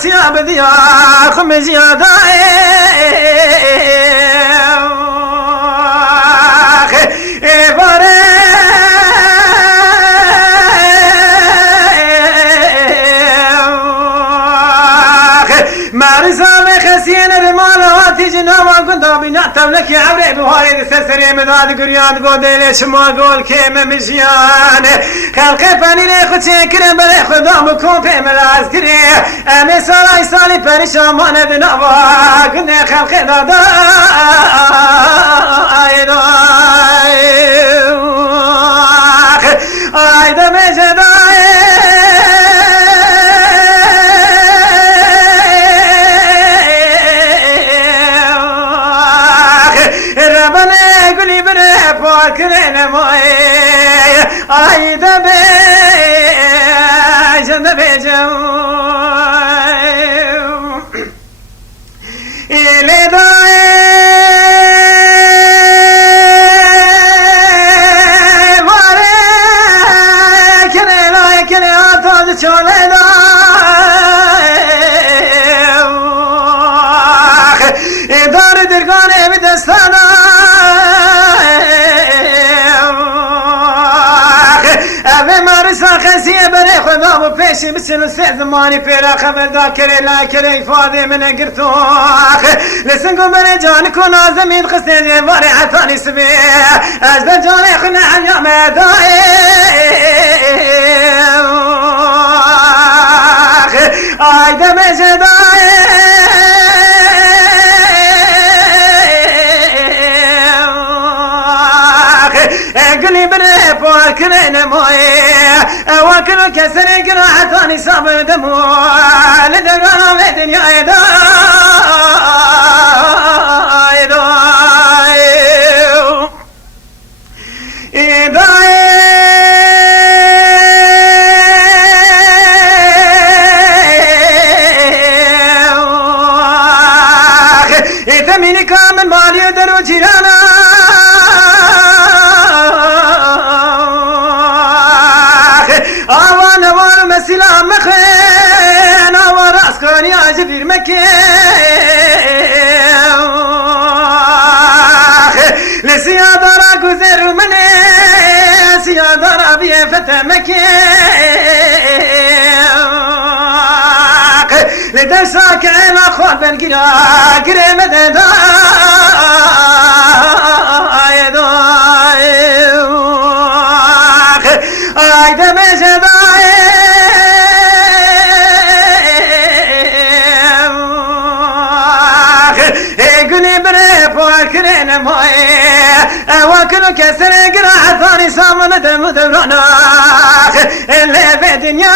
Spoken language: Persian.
سياب ذيا خم زيادة بنعتم لك يا عبري بوهاي السسري مداد قريان قودي شما قول كيم مزيان خلقي فاني ليخو تشكر بلي خدام كون في ملازكري امي صلاي صالي بريشان مانا بنوا قلنا خلقي دادا ايدا مجداي كرنا موي اي دبي جنبي جو الي داي ماري كرنا كرنا تاج چولي داي دار درگانه بدستانا خسيه بري خدام وبيشي مثل السيد زماني فيرا خبر ذاكري لا كري فاضي من قرطوخ لسنكم بري جانك ونازمين خسيه باري عطاني سبي اجد جاني خنا عن يوم داي ايدا مجداي قلي بري باركرين موي واكلو كسري قراعتاني صابر دمو لدرغانا في دنيا ثميني كامل مالي درو جيرانا آوان وار مسلا مخين آوان راسكاني عجبير مكين لسيادة را گذر مني سيادة را بيفت مكين لدرسا كعين أخوان بنقرا قريم دادا ايدا مجداي قولي بري بوكرين موي واكلو كسر قراعة ثاني سامن دم دبرانا اللي في دنيا